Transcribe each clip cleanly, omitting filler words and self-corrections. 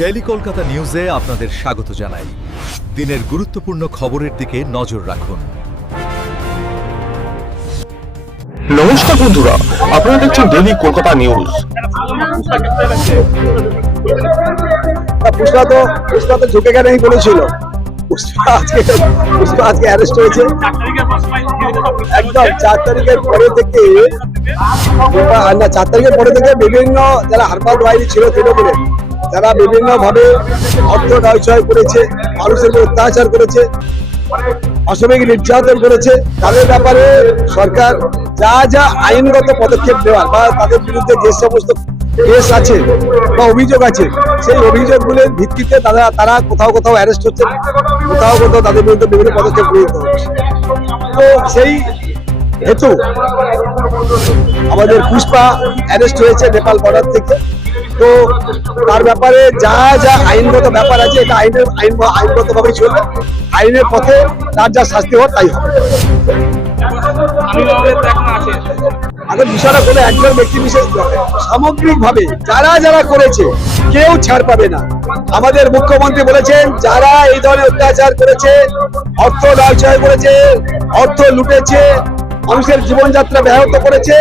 Daily Kolkata নিউজে আপনাদের স্বাগত জানাই। দিনের গুরুত্বপূর্ণ খবরের দিকে নজর রাখুন। নমস্কার বন্ধুরা, আপনারা দেখছেন ডেইলি কলকাতা নিউজ। পুষ্পা তো ঝুঁকে গেলেই বলেছিল। পুষ্পা আজকে অ্যারেস্ট হয়েছে। একদম 4 তারিখের পরে থেকে বিভিন্ন যারা হারপাত বাহিনী ছিল তৃণমূলের, যারা বিভিন্ন ভাবে অর্থ নয়ছয় করেছে, মানুষের অত্যাচার করেছে, অসাময়িক নির্যাতন করেছে, তাদের ব্যাপারে সরকার যা আইনগত পদক্ষেপ নেওয়ার বা তাদের বিরুদ্ধে যে সমস্ত কেস আছে বা অভিযোগ আছে, সেই অভিযোগগুলোর ভিত্তিতে তারা কোথাও অ্যারেস্ট হচ্ছে, কোথাও তাদের বিরুদ্ধে বিভিন্ন পদক্ষেপ গৃহীত হচ্ছে। তো সেই হেতু আমাদের পুষ্পা অ্যারেস্ট হয়েছে নেপাল বর্ডার থেকে। তো তার ব্যাপারে যা আইনগত ব্যাপার আছে, এটা আইনগত ভাবেই চলবে। আইনের পথে তার যা শাস্তি হওয়ার তাই হবে। আগে বিষয়টা কোনো একজন ব্যক্তি বিশেষ নয়, সামগ্রিকভাবে যারা করেছে কেউ ছাড় পাবে না। আমাদের মুখ্যমন্ত্রী বলেছেন, যারা এই ধরনের অত্যাচার করেছে, অর্থ নয়ছয় করেছে, অর্থ লুটেছে, মানুষের জীবনযাত্রা ব্যাহত করেছে,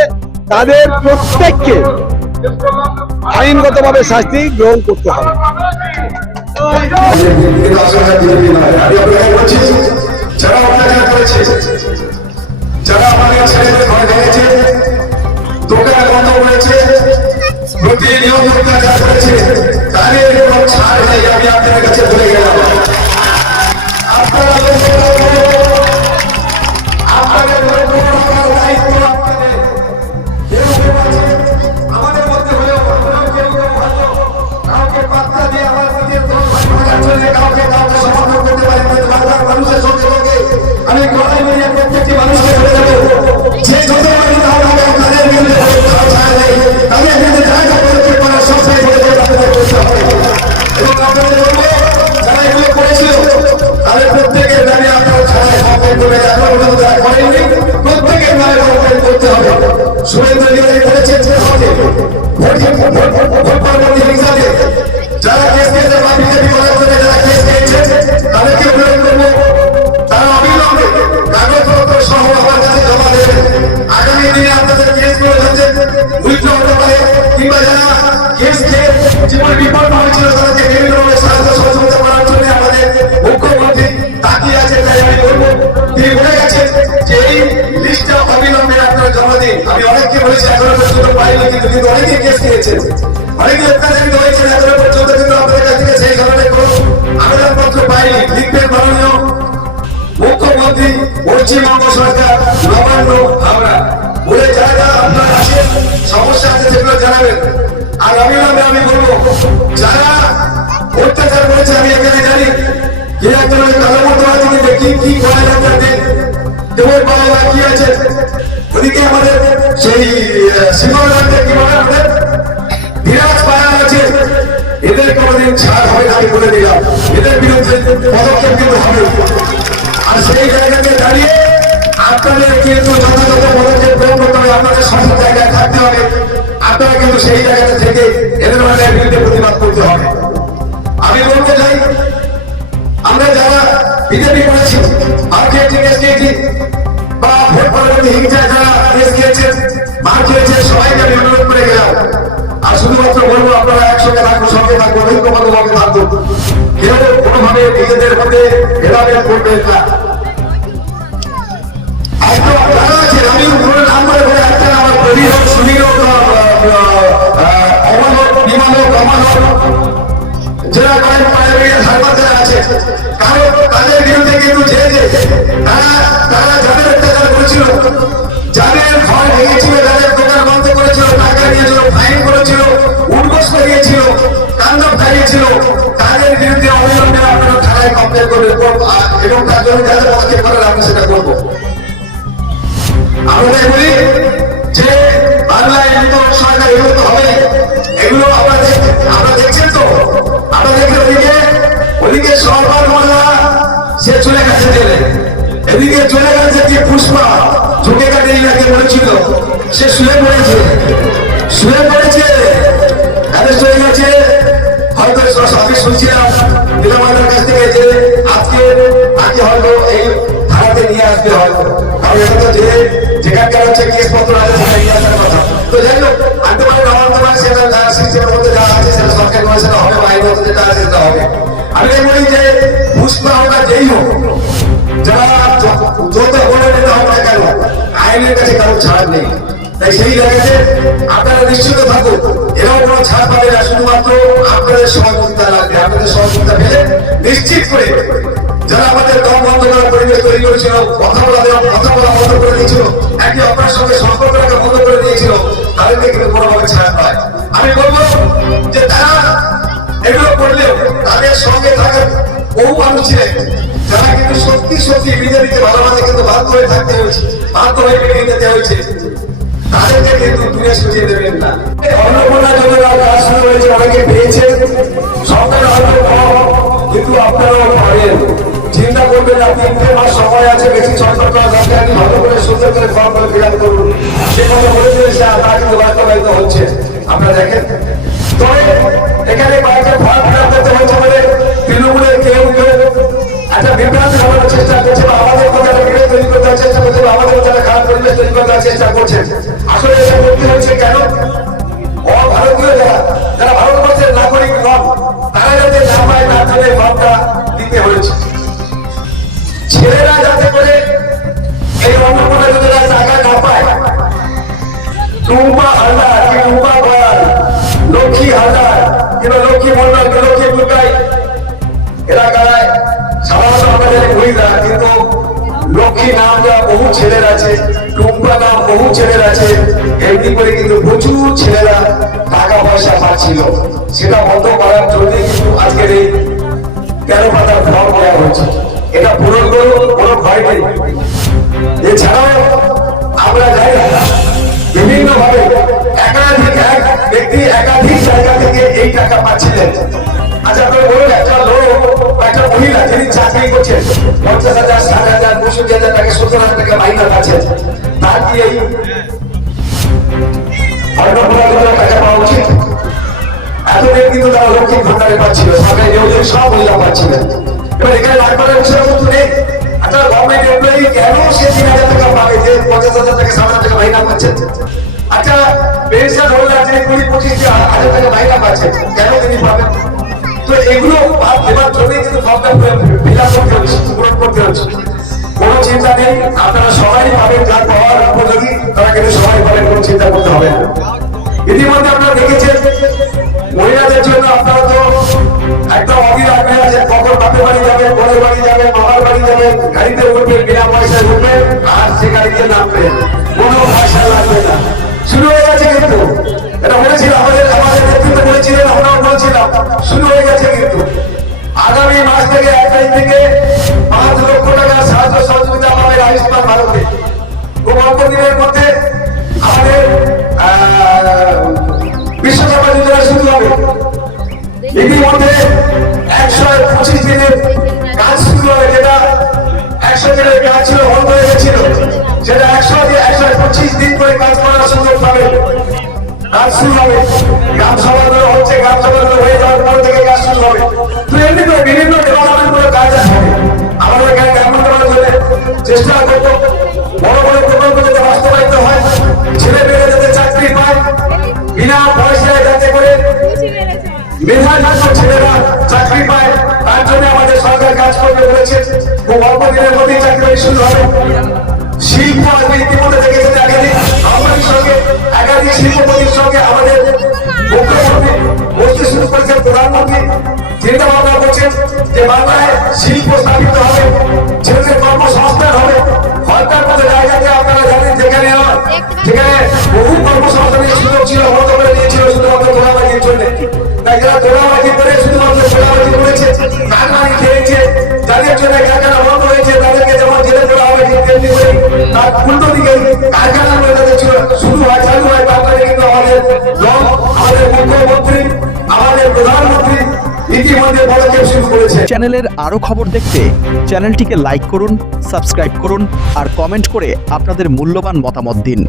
তাদের প্রত্যেককে আইনগতভাবে শাস্তি গ্রহণ করতে হবে। যারা অত্যাচার করেছে, যারা আমাদের ছেলেদের ঘরে ভেঙেছে, দোকান বন্ধ করেছে, প্রতিনিয়ত অত্যাচার করেছে, তাদের কোনো ছাড় নেই। আমি আপনাদের কাছে বলে গেলাম, আপনাদের দায়িত্ব আমাদের মধ্যে হলেও কাউকে পাত্তা দিয়ে আমার কাউকে সমর্থন করতে পারি বাংলার মানুষের সঙ্গে আমি গলায় মিলিয়ে প্রত্যেকটি মানুষকে বলে যাবো, যে যত তাদের বিরুদ্ধে তাদের বিরুদ্ধে জায়গা পদক্ষেপ করার সবটাই বলে আপনাদের করতে হবে। এবং আপনাদের বলবো, যারা এগুলো করেছিল তাদের প্রত্যেকের নামে আপনারা সবাই কমপ্লেন করে এখন পর্যন্ত যারা করেননি প্রত্যেকের নামে কমপ্লেন করতে হবে। সুরেন্দ্র অধিকারী বলেছেন যে ভোট পরবর্তী হিংসাতে যারা কেস দিয়েছে বা বিজেপি করার জন্য যারা কেস দিয়েছে তাদেরকে অনুরোধ করবো, তারা অবিলম্বে কাগজপত্র সহ আমার কাছে জমা দেবেন। আগামী দিনে আপনাদের কেসগুলো যাতে উইথড্র হতে পারে, কিংবা যারা কেস খেয়ে জীবনে বিপন্ন হয়েছিল তাদেরকে বিভিন্নভাবে সাহায্য সহযোগিতা করার জন্য আমাদের মুখ্যমন্ত্রী তাকিয়ে আছে। তাই আমি বলবো, তিনি বলে গেছেন যে এই লিস্টটা অবিলম্বে আপনারা জমা দিন। আমি অনেককে বলেছি, এখনো পর্যন্ত পাইনি, কিন্তু অনেকে কেস দিয়েছে, অনেকে অত্যাচারিত হয়েছে, এখনো পর্যন্ত কিন্তু আপনাদের কাছ থেকে সেই ধরনের কোনো আবেদনপত্র পাইনি। লিখবেন মাননীয় মুখ্যমন্ত্রী, পশ্চিমবঙ্গ সরকার, নবান্ন, হাওড়া বলে যারা আপনার আছে সমস্যা আছে সেগুলো জানাবেন। আর অবিলম্বে আমি বলবো, যারা অত্যাচার করেছে, আমি এখানে জানি যে একজন কালো মতো আছে, কি করা যাবে দেবের বাবা কি আছে, ওদিকে আমাদের সেই সীমান্তে কি বলে আমাদের বিরাজ পায়া আছে, এদের কোনোদিন ছাড় হবে না। আমি বলে দিলাম, এদের বিরুদ্ধে পদক্ষেপ কিন্তু হবে। আর সেই জায়গাতে দাঁড়িয়ে আপনাদের কিন্তু যথাযথ পদক্ষেপ গ্রহণ করতে হবে, আপনাদের সঠিক জায়গায় থাকতে হবে। আপনারা কিন্তু সেই জায়গাটা থেকে এদের বিরুদ্ধে প্রতিবাদ করতে হবে। আমি বলতে চাই, আমরা যারা বিজেপি করেছি, আর খেয়েছি বা ভোট পরবর্তী হিংসায় যারা কেস দিয়েছেন, মার খেয়েছে, সবাইকে আমি অনুরোধ করে গেলাম। আর শুধুমাত্র বলবো, আপনারা একসঙ্গে থাকবো, সঙ্গে থাকবো, ঐক্যবদ্ধভাবে থাকবো। কেউ কোনোভাবে নিজেদের মধ্যে ভেদাভেদ করবেন না। একদম যারা আছেন, আমি পুরো নাম করে বলে একটা আমার প্রবীর হোক, সুনীল হোক, অমল হোক, বিমান হোক, অমল হোক, যারা যারা আছে, কারণ তাদের বিরুদ্ধে কিন্তু তারা যাদের অত্যাচার করেছিল, যাদের ঘর ভেঙেছিল, যাদের দোকান বন্ধ করেছিল, টাকা নিয়েছিল, ফাইন করেছিল, উঠবস করিয়েছিল, কান্ডব খাইয়েছিল, তাদের বিরুদ্ধে অবিলম্বে আপনারা থানায় কমপ্লেন করবেন এবং তার জন্য যারা পদক্ষেপ করেন আমরা সেটা করবো। আমরা বলি যে বাংলায় এগুলো সরকার এগুলো তো হবে, এগুলো আমরা দেখছেন তো, আমরা দেখি ওদিকে সরকার মোল্লা সে চলে গেছে জেলে, এদিকে চলে গেছে কি পুষ্পা, ঝুঁকে কাটে ইনাকে বলেছিল, সে শুয়ে পড়েছে, অ্যারেস্ট হয়ে গেছে, হয়তো শুনছিলাম নীলমাইদার কাছ থেকে যে আজকে তাকে হয়তো এই ধারাতে নিয়ে আসবে হয়তো, কারণ এটা তো যে যেখানকার হচ্ছে কেসপত্র আছে সেটা নিয়ে আসার কথা। তো যাই হোক, আনতে পারে না আনতে পারে, সেটা সিস্টেমের মধ্যে যা আছে সেটা সরকারি নয়, সেটা হবে, বা আইনত যেটা আছে সেটা হবে। আমি বলি যে ঘুষখোর হোক আর যেই হোক, যারা যত বলে নিতে হবে না কেন, আইনের কাছে কারো ছাড় নেই। তাই সেই জায়গাতে আপনারা নিশ্চিত থাকুন, এরাও কোনো ছাড় পাবে না, শুধুমাত্র আপনাদের সহযোগিতা লাগবে। আপনাদের সহযোগিতা পেলে নিশ্চিত করে যারা আমাদের দম বন্ধ করার পরিবেশ তৈরি করেছিল, কথা বলা বন্ধ করে দিয়েছিল, একে অপরের সঙ্গে সম্পর্ক রাখা বন্ধ করে দিয়েছিল, তাদেরকে কিন্তু কোনোভাবে ছাড় পায়। আমি বলবো যে তারা এগুলো করলেও তাদের সঙ্গে থাকার বহু মানুষ ছিলেন যারা কিন্তু সত্যি সত্যি বিজেপিকে ভালোবাসে, কিন্তু বাধ্য হয়ে থাকতে হয়েছে, বাধ্য হয়ে বেরিয়ে যেতে হয়েছে, তাদেরকে কিন্তু দূরে সরিয়ে দেবেন না। অন্নপূর্ণা যোজনার কাজ শুরু হয়েছে, অনেকে পেয়েছে, সরকার হয়তো কম, কিন্তু আপনারাও পারেন। চিন্তা করবেন না, 3 মাস সময় আছে, বেশি সতর্ক করা দরকার নেই। ভালো করে সুন্দর করে ফর্ম করে ফিল আপ করুন। সে কথা বলে দিয়েছে, তা কিন্তু বাস্তবায়িত হচ্ছে, আপনারা দেখেন। তবে এখানে কয়েকটা ফর্ম ফিল আপ করতে হচ্ছে বলে তৃণমূলের কেউ একটা বিভ্রান্তি হওয়ার চেষ্টা করছে, বা আমাদের কথাটা বিভেদ তৈরি করতে চেষ্টা করছে, বা আমাদের কথাটা খারাপ পরিবেশ তৈরি করতে চেষ্টা করছে। আসলে এটা করতে হচ্ছে কেন? অভারতীয় যারা ভারতবর্ষের নাগরিক নন, তারা যাতে না পায়, তার জন্য ফর্মটা দিতে হয়েছে। ছেলেরা যাতে করে এই অন্নপূর্ণা যোজনার টাকা না পায়, টুম্পা হালদার কি টুম্পা বয়াল, লক্ষ্মী হালদার কিংবা লক্ষ্মী মন্ডল কি লক্ষ্মী দুর্গাই এলাকায় সাধারণত আমাদের মহিলা, কিন্তু লক্ষ্মী নাম দেওয়া বহু ছেলের আছে, টুম্পা নাম বহু ছেলের আছে, এমনি করে কিন্তু প্রচুর ছেলেরা টাকা পয়সা পাচ্ছিল। সেটা বন্ধ করার জন্য কিন্তু আজকের এই 13 পাতার ফর্ম দেওয়া হচ্ছে। এটা পূরণ করুন, কোনো ভয় নেই। এছাড়াও আমরা যাই বিভিন্ন ভাবে একাধিক এক ব্যক্তি একাধিক জায়গা থেকে এই টাকা পাচ্ছিলেন। আচ্ছা, আপনি বলুন, একটা লোক, একটা মহিলা যিনি চাকরি করছেন, 50,000, 60,000, 65,000 টাকা, 70,000 টাকা মাইনে পাচ্ছেন, তার কি এই অন্নপূর্ণা যোজনার টাকা পাওয়া উচিত? এতদিন কিন্তু তারা লক্ষ্মী ভান্ডারে পাচ্ছিল, সরকারি নিয়োগের সব মহিলা পাচ্ছিলেন। এবার এখানে লাভ করার বিষয় কিন্তু নেই। একটা গভর্নমেন্ট এমপ্লয়ি কেন সে 3,000 টাকা পাবে, যে 50,000 টাকা 60,000 টাকা মাইনা পাচ্ছেন? আচ্ছা, পেনশন হোল্ডার যিনি 20-25,000 টাকা মাইনা পাচ্ছেন, কেন তিনি পাবেন? তো এগুলো দেওয়ার জন্যই কিন্তু ফর্মটা ফিল আপ করতে হচ্ছে, পূরণ করতে হচ্ছে। কোনো চিন্তা নেই, আপনারা সবাই পাবেন, যার পাওয়ার উপযোগী তারা কিন্তু সবাই পাবেন, কোনো চিন্তা করতে হবে না। ইতিমধ্যে আপনারা দেখেছেন মহিলাদের জন্য আপনারা তো একদম অধীর আগ্রহে আছে, কখন বাপের বাড়ি যাবেন, বোনের বাড়ি যাবেন, মামার বাড়ি যাবেন, গাড়িতে উঠবেন, বিনা পয়সায় উঠবেন, আর সে গাড়িতে নামবেন, কোনো পয়সা লাগবে না। শুরু হয়ে গেছে কিন্তু, এটা বলেছিল আমাদের নেতৃত্ব বলেছিলেন, আমরাও বলছিলাম, শুরু হয়ে গেছে কিন্তু। আগামী মাস থেকে 1 তারিখ থেকে 5 লক্ষ টাকা সাহায্য সহযোগিতা পাবে আয়ুষ্মান ভারতে। খুব অল্প দিনের মধ্যে আমাদের বিশ্বকর্মা যোজনা শুরু হবে। ইতিমধ্যে 125 দিনের কাজ শুরু হবে, যেটা 100 দিনের কাজ ছিল, বন্ধ হয়ে গেছিল, সেটা 125 দিন করে কাজ করার সুযোগ পাবে। কাজ শুরু হবে, গ্রাম সভাগুলো হচ্ছে, গ্রাম সভাগুলো হয়ে যাওয়ার পর থেকে কাজ শুরু হবে। তো এমনি করে বিভিন্ন ডেভেলপমেন্ট গুলো কাজ আসবে। আমাদের এখানে গ্রাম উন্নয়নের জন্য চেষ্টা করবো, বড় বড় প্রকল্প যাতে বাস্তবায়িত হয়, ছেলে মেয়েরা যাতে চাকরি পায়, বিনা পয়সায় যাতে করে মেধাযুক্ত ছেলেরা চাকরি পায়, তার জন্য আমাদের সরকার কাজ করবে বলেছে। খুব অল্প দিনের মধ্যেই চাকরি শুরু হবে। শিল্প আসবে, ইতিমধ্যে দেখেছেন একাধিক কোম্পানির সঙ্গে, একাধিক শিল্পপতির সঙ্গে আমাদের মুখ্যমন্ত্রী বসতে শুরু করেছেন। প্রধানমন্ত্রী চিন্তা ভাবনা করছেন যে বাংলায় শিল্প স্থাপিত হবে, ছেলেদের কর্মসংস্থান হবে। হয়তার মতো জায়গাতে আপনারা জানেন যেখানে বহু কর্মসংস্থানের সুযোগ ছিল, বন্ধ করে দিয়েছিল শুধুমাত্র তোলাবাজির জন্য। তাই যারা তোলাবাজি করে শুধুমাত্র তোলাবাজি করেছে, কারমানি খেয়েছে, যাদের জন্য কারখানা বন্ধ হয়েছে, তাদেরকে যেমন জেলে তোলা হবে, ঠিক তেমনি করে তার উল্টো দিকে কারখানাগুলো যাদের শুরু হয়, চালু হয়, তারপরে কিন্তু আমাদের মুখ্যমন্ত্রী, আমাদের প্রধানমন্ত্রী ইতিমধ্যে পদক্ষেপ শুরু করেছে। চ্যানেলের আরো খবর দেখতে চ্যানেলটিকে লাইক করুন, সাবস্ক্রাইব করুন আর কমেন্ট করে আপনাদের মূল্যবান মতামত দিন।